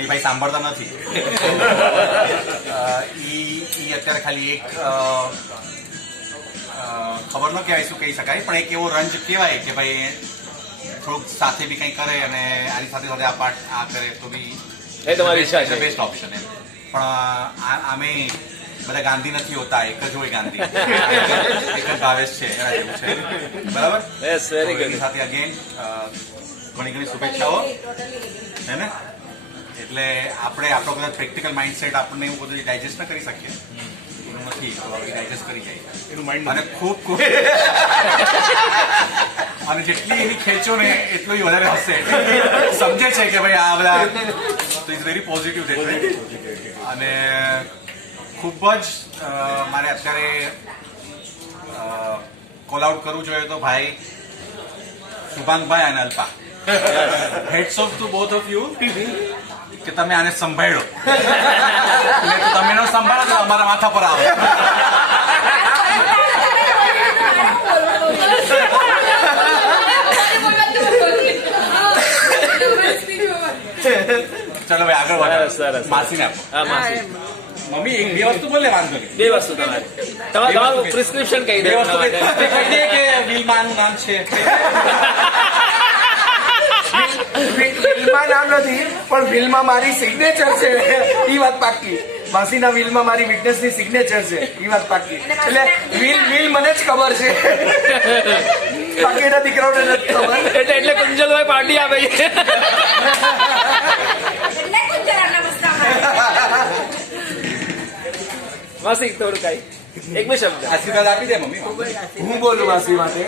પણ એ ભાઈ સાંભળતા નથી. ઈ અત્યારે ખાલી એક ખબર ન કહેવાય શું કહી શકાય, પણ એક એવો રંજ કહેવાય કે ભાઈ થોડુંક સાથે બી કંઈ કરે અને આની સાથે સાથે આ કરે તો બી તમારી ઈચ્છા છે, બેસ્ટ ઓપ્શન એમ. પણ આમે બધા ગાંધી નથી હોતા, એક જ હોય ગાંધી, એક જ ભાવેશ છે એના જેવું છે. બરાબર? Yes, very good. એની સાથે અગેન ઘણી ઘણી શુભેચ્છાઓ છે ને. એટલે આપણે આપણો કદાચ પ્રેક્ટિકલ માઇન્ડસેટ આપણને એવું બધું ડાયજેસ્ટ ન કરી શકીએ, એનું નથી, ડાયજેસ્ટ કરી જાય એનું માઇન્ડ. અને ખૂબ ખૂબ અને જેટલી એની ખેંચો ને એટલું વધારે હશે, સમજે છે કે ભાઈ આ બધા તો ઇઝ વેરી પોઝિટિવ છે. અને ખૂબ જ મારે અત્યારે કોલ આઉટ કરવું જોઈએ તો ભાઈ શુભાંગભાઈ અને Alpa, heads of two both of you કે તમે આને સંભાળો. તમે ન સંભાળો તો અમારા માથા પર આવે. ચલો ભાઈ આગળ વધો. માસીને આપો. હા, માસી. મમ્મી એક બે વસ્તુ બોલે, વાંધો નહીં. બે વસ્તુ તમારું પ્રિસ્ક્રિપ્શન કહી દે. બે વસ્તુ કહી દે કે વિલમાનું નામ છે. વિલમાં નામ નથી, પણ વિલમાં મારી સિગ્નેચર છે એ વાત પાક્કી. માસીના વિલમાં મારી વિટનેસની સિગ્નેચર છે એ વાત પાક્કી. એટલે વિલ મને જ ખબર છે, બાકીના દીકરાઓને નથી ખબર. એટલે કુંજલભાઈ પાર્ટી આપે છે. માસી થોડું કઈ એક બે શબ્દ આશીર્વાદ આપી દે મમ્મી. હું બોલું માસી માટે.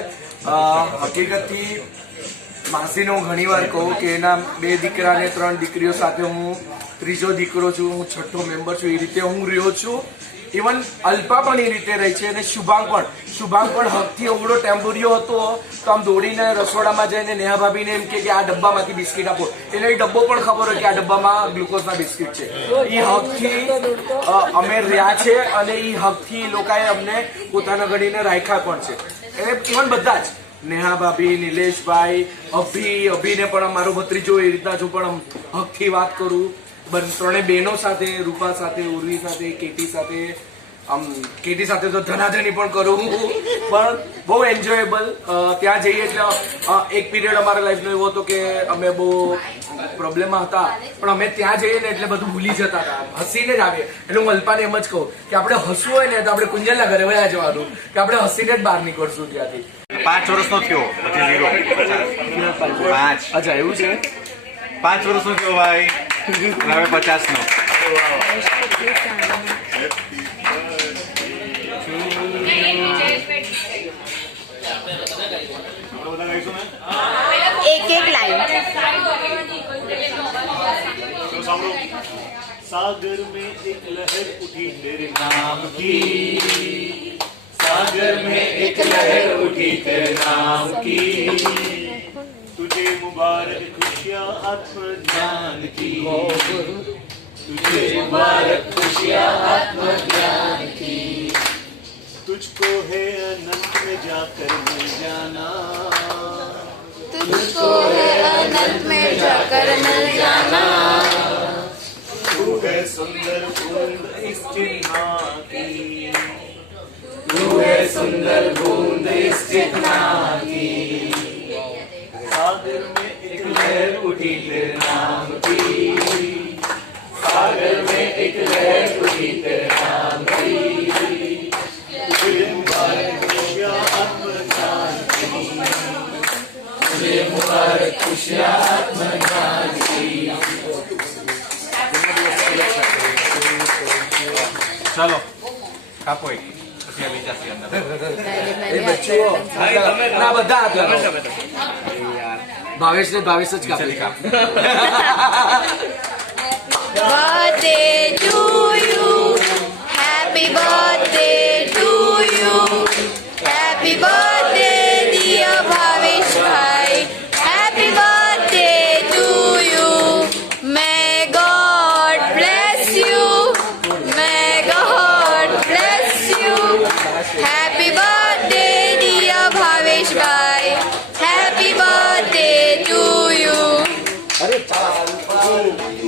હકીકતથી માસીને હું ઘણી વાર કહું કે એના 2 દીકરા ને 3 દીકરીઓ સાથે હું ત્રીજો દીકરો છું, હું છઠ્ઠો મેમ્બર છું, એ રીતે હું રહ્યો છું. ઇવન અલ્પા પણ એ રીતે રહી છે, અને શુભાંગ પણ હકથી અવડો ટેમ્પોરિયો હતો તો આમ દોડીને રસોડામાં જઈને નેહા ભાભીને એમ કે આ ડબ્બામાંથી બિસ્કિટ આપો, એને એ ડબ્બો પણ ખબર હોય કે આ ડબ્બામાં ગ્લુકોઝના બિસ્કિટ છે. એ હકથી અમે રહ્યા છે, અને એ હકથી લોકોએ અમને પોતાના ઘડીને રાખ્યા પણ છે. એને ઇવન બધા જ નેહા ભાભી, નિલેશભાઈ, અભિને પણ મારો ભત્રીજો એ રીતના જો પણ હકથી વાત કરું, 3 બહેનો સાથે, રૂપા સાથે, ઉર્વી સાથે, કેટી સાથે, કેટી સાથે તો ધનાધની પણ કરું, પણ બહુ એન્જોયેબલ. ત્યાં જઈએ એટલે એક પીરિયડ અમારા લાઈફનો એવો હતો કે અમે બહુ પ્રોબ્લેમમાં હતા, પણ અમે ત્યાં જઈએ ને એટલે બધું ભૂલી જતા હતા, હસીને જ આવીએ. એટલે હું અલ્પાને એમ જ કહું કે આપણે હસવું હોય ને તો આપણે કુંજલના ઘરે વયા જવાનું, કે આપણે હસીને જ બહાર નીકળશું ત્યાંથી. 5 વર્ષનો થયો પછી 0. 5. અચ્છા, એવું છે. 5 વર્ષનો થયો ભાઈ, હવે 50 નો. एक लाइन. सागर में एक लहर उठी तेरे नाम की, सागर में एक लहर उठी तेरे नाम की, तुझे मुबारक खुशियाँ आत्म ज्ञान की, तुझे मुबारक खुशियाँ आत्म ज्ञान की, तुझको है अनंत में जाकर मिल जाना, तुझको है अनंत में जाकर मिल जाना, तू है सुंदर बूंद इस चिन्हा की, तू है सुंदर बूंद इस चिन्हा की, सागर में एक लहर उठी तेरे नाम की, सागर में एक लहर उठी तेरे नाम की, तुझे मुबारक खुशियाँ आत्म ज्ञान की, तुझे मुबारक खुशियाँ आत्म ज्ञान की. ચલો કાપો એક પછી બીજા સી અંદર એ બચ્ચુઓ ના બધા હાથ લગાવો. ભાવેશ જ કાપી. birthday to you, happy birthday to you, happy birthday dear Bhavesh bhai, happy birthday to you, may God bless you, may God bless you, happy birthday dear Bhavesh bhai, happy birthday to you. અરે ચાલ.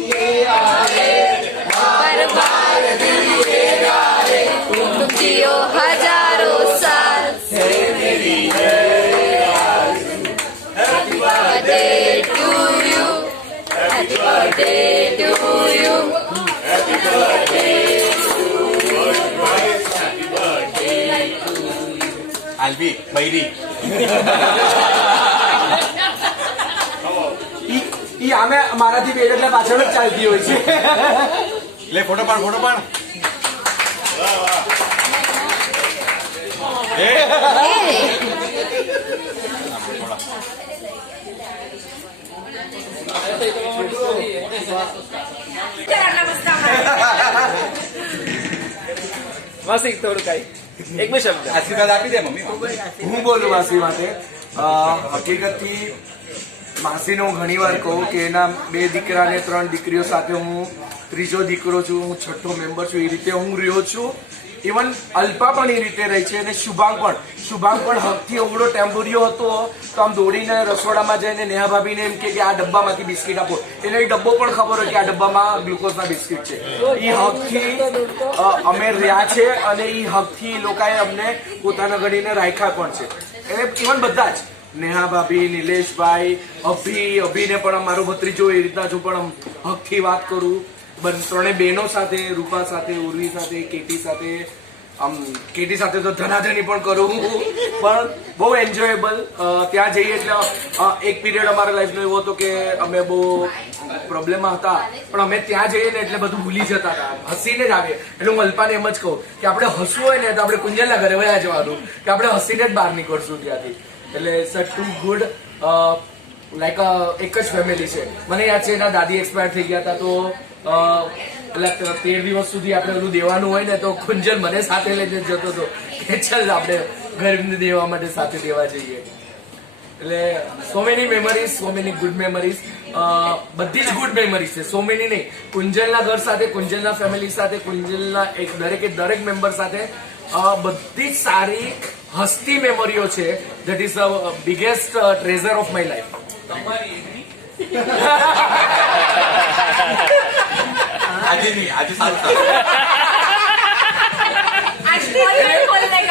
birthday to you. આલ્વી બૈરી ઈ આમે મારાથી બે એટલે પાછળ જ ચાલતી હોય છે. લે ફોટો પાડ એ થોડા. માસી થોડું કઈ એક બે શબ્દ આશીર્વાદ આપી દે મમ્મી. હું બોલું માસી માટે. હકીકતથી માસીને હું ઘણી વાર કહું કે એના 2 દીકરા ને 3 દીકરીઓ સાથે હું ત્રીજો દીકરો છું, હું છઠ્ઠો મેમ્બર છું, એ રીતે હું રહ્યો છું. ઇવન અલ્પા પણ એ રીતે રહી છે અને શુભાંગ પણ હકથી અવડો ટેમ્પોરિયો હતો તો આમ દોડીને રસોડામાં જઈને નેહા ભાભીને એમ કે આ ડબ્બામાંથી બિસ્કિટ આપો, એને એ ડબ્બો પણ ખબર હોય કે આ ડબ્બામાં ગ્લુકોઝના બિસ્કિટ છે. એ હકથી અમે રહ્યા છે અને એ હકથી લોકોએ અમને પોતાના ગણીને રાખ્યા પણ છે. એને ઇવન બધા જ નેહા ભાભી, નિલેશભાઈ, અભિને પણ મારો ભત્રીજો એ રીતના જો પણ હકથી વાત કરું. ત્રણેય બહેનો સાથે, રૂપા સાથે, ઉર્વી સાથે, કેટી સાથે તો ધનાધની પણ કરું પણ બહુ એન્જોયેબલ. ત્યાં જઈએ એટલે એક પીરિયડ અમારા લાઈફનો એવો હતો કે અમે બહુ પ્રોબ્લેમમાં હતા પણ અમે ત્યાં જઈએ ને એટલે બધું ભૂલી જતા હતા, હસીને જ આવીએ. એટલે હું અલ્પાને એમ જ કહું કે આપણે હસવું હોય ને તો આપણે કુંજલના ઘરે વયા જવાનું કે આપણે હસીને જ બહાર નીકળશું ત્યાંથી. એટલે સર ટુ ગુડ લાઈક એક જ ફેમિલી છે. મને યાદ છે એના દાદી એક્સપાયર થઈ ગયા હતા તો એટલે 13 દિવસ સુધી આપણે બધું દેવાનું હોય ને તો કુંજલ મને સાથે લઈને જતો હતો કે ચાલ આપણે ગરીબને દેવા માટે સાથે દેવા જઈએ. એટલે so many memories, so many good memories, બધી જ ગુડ મેમરીઝ છે. સો મેની નહીં, કુંજલના ઘર સાથે, કુંજલના ફેમિલી સાથે, કુંજલના દરેક મેમ્બર સાથે બધી જ સારી હસતી મેમરીઓ છે. That is the biggest treasure of my life. આજે નહીં, આજે સારું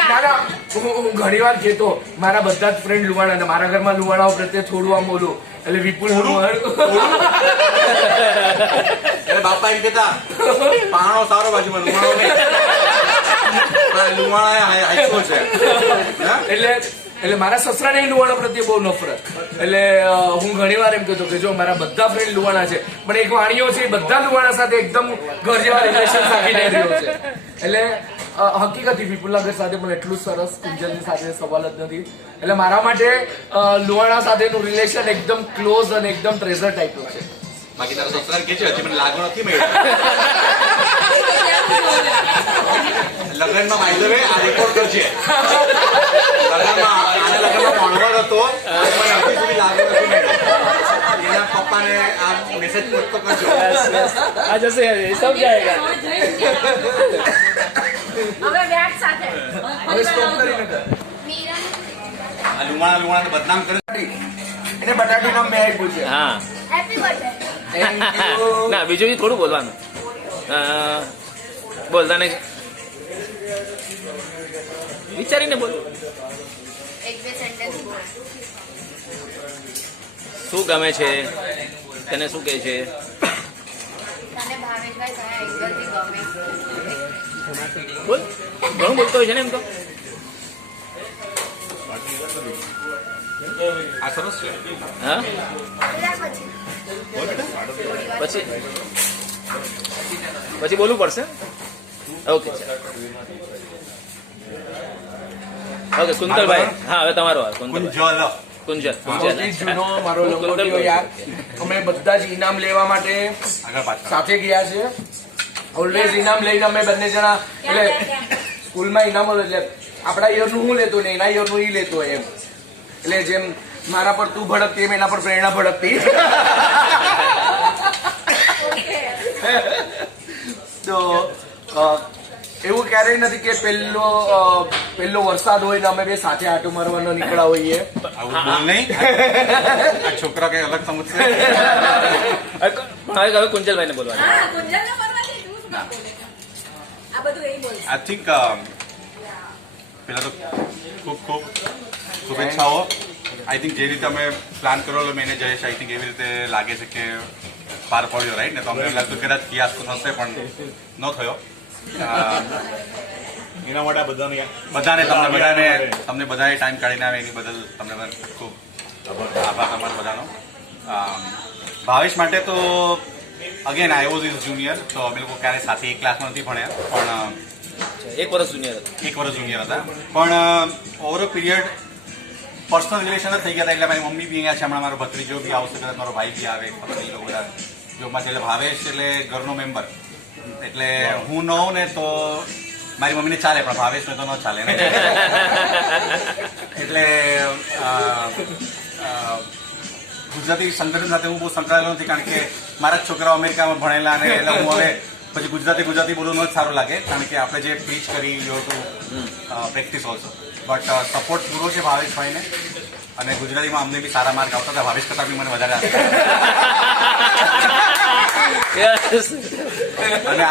દાદા હું ઘણી વાર કહેતો મારા બધા જ ફ્રેન્ડ લુવાણા ને મારા ઘરમાં લુવાણાઓ પ્રત્યે થોડું આમ બોલું એટલે વિપુલ એટલે બાપા એમ કેતા પાણો સારો બાજુમાં લુવાણો નહીં. લુવાણા હાઈસો છે. એટલે મારા સસરાને લુવાણા પ્રત્યે બહુ નફરત. એટલે હું ઘણી વાર એમ કહેતો કે જો મારા બધા ફ્રેન્ડ લુવાણા છે પણ એક વાણીઓ છે બધા લુવાણા સાથે એકદમ ઘર જેવા રિલેશન રાખીને રહ્યો છે. એટલે હકીકતથી વિપુલના ઘર સાથે પણ એટલું સરસ, કુંજલની સાથે સવાલ જ નથી. એટલે મારા માટે લુવાણા સાથેનું રિલેશન એકદમ ક્લોઝ અને એકદમ ટ્રેઝર ટાઈપનું છે. બાકી તારા સસરા કે છે હજી મને લાગુ નથી મળ્યું. લગ્નમાં બાય ધ વે આ રેકોર્ડ કરજે. લગ્નમાં ભણવાનો હતો મને હજી સુધી લાગુ નથી મળ્યું. એના પપ્પાને આ મેસેજ પોસ્ટ તો કરજો. આ જશે સબ જાયગા. હવે સ્ટોપ કરીને કર. આ લુવાણા બદનામ કરે. એને બટાટીનો મેં આપ્યું છે. હા Thank you. ના બીજું બી થોડું બોલવાનું. બોલતા નહીં, વિચારીને બોલ. એક બે સેન્ટેન્સ બોલ. શું ગમે છે, તને શું કહે છે? તને ભાવેશભાઈ કયા એંગલથી ગમે? બોલ, ઘણું બોલતો હોય છે ને એમ તો. આ સરસ છે. હા બોલ પછી. પછી બોલવું પડશે. ઓકે ઓકે કુંતલભાઈ, હા હવે તમારો હાલ. કુંતલભાઈ, કુંજલ કુંજલ સૌથી જૂનો મારો લંગોટીઓ યાર. અમે બધા જ ઇનામ લેવા માટે આગળ પાછળ સાથે ગયા છે. ઓલવેઝ ઇનામ લઈને અમે બંને જણા એટલે સ્કૂલમાં ઇનામો એટલે આપણા યરનું હું લેતો ને એના યરનું ઈ લેતો એમ. એટલે જેમ મારા પર તું ભડકતી એમ એના પર પ્રેરણા ભડકતી. તો એવું ક્યારેય નથી કે પહેલો વરસાદ હોય ને અમે બે સાથે આટો મારવાનો નીકળ્યા હોઈએ. આવું બોલ નહીં. આ છોકરા કઈ અલગ સમજશે. હવે કુંજલભાઈને બોલવાનું. આઈ થિંક પેલા તો ખૂબ ખૂબ શુભેચ્છાઓ. આઈ થિંક જે રીતે અમે પ્લાન કરેલો મેં જયેશ, આઈ થિંક એવી રીતે લાગે છે કે પાર પડ્યો, રાઈટ ને? તો અમને લાગતું કદાચ ફિયાસ્કો થશે પણ ન થયો. એના માટે બધાને તમને બધાને ટાઈમ કાઢીને આવે એની બદલ તમને પણ ખૂબ આભાર તમારો બધાનો. ભાવેશ માટે તો again I was is junior, તો અમે લોકો ક્યારે સાથે એક ક્લાસમાં નથી ભણ્યા, પણ 1 વર્ષ જુનિયર હતા. 1 વર્ષ જુનિયર હતા. પણ over a period personal relation જ થઈ ગયા હતા. એટલે મારી મમ્મી બી અહીંયા છે, હમણાં મારો ભત્રીજો બી આવશે, કદાચ મારો ભાઈ બી આવે, ખબર નહીં, એ લોકો બધા જોબમાં છે. એટલે ભાવેશ એટલે ઘરનો મેમ્બર. એટલે હું ન હોઉં ને તો મારી મમ્મીને ચાલે, પણ ભાવેશને તો ન ચાલે ને. એટલે ગુજરાતી સંગઠન સાથે હું બહુ સંકળાયેલો નથી, કારણ કે મારા જ છોકરાઓ અમેરિકામાં ભણેલા ને. એટલે હું હવે પછી ગુજરાતી બોલવું જ સારું લાગે, કારણ કે આપણે જે પ્રીચ કરી you to practise also. But support પૂરો છે ભાવેશભાઈને, અને ગુજરાતીમાં અમને બી સારા માર્ક આવતા હતા. ભાવેશ કરતાં બી મને વધારે આવતા. Yes. અને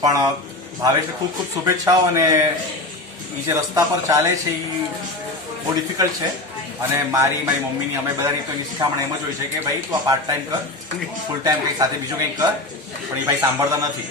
પણ ભાવેશને ખૂબ ખૂબ શુભેચ્છાઓ. અને એ જે રસ્તા પર ચાલે છે એ બહુ ડિફિકલ્ટ છે, અને મારી મમ્મીની, અમે બધાની તો એની શિખામણ એમ જ હોય છે કે ભાઈ તું આ પાર્ટ ટાઈમ કર, ફૂલ ટાઈમ કંઈ સાથે બીજું કંઈક કર, પણ એ ભાઈ સાંભળતા નથી.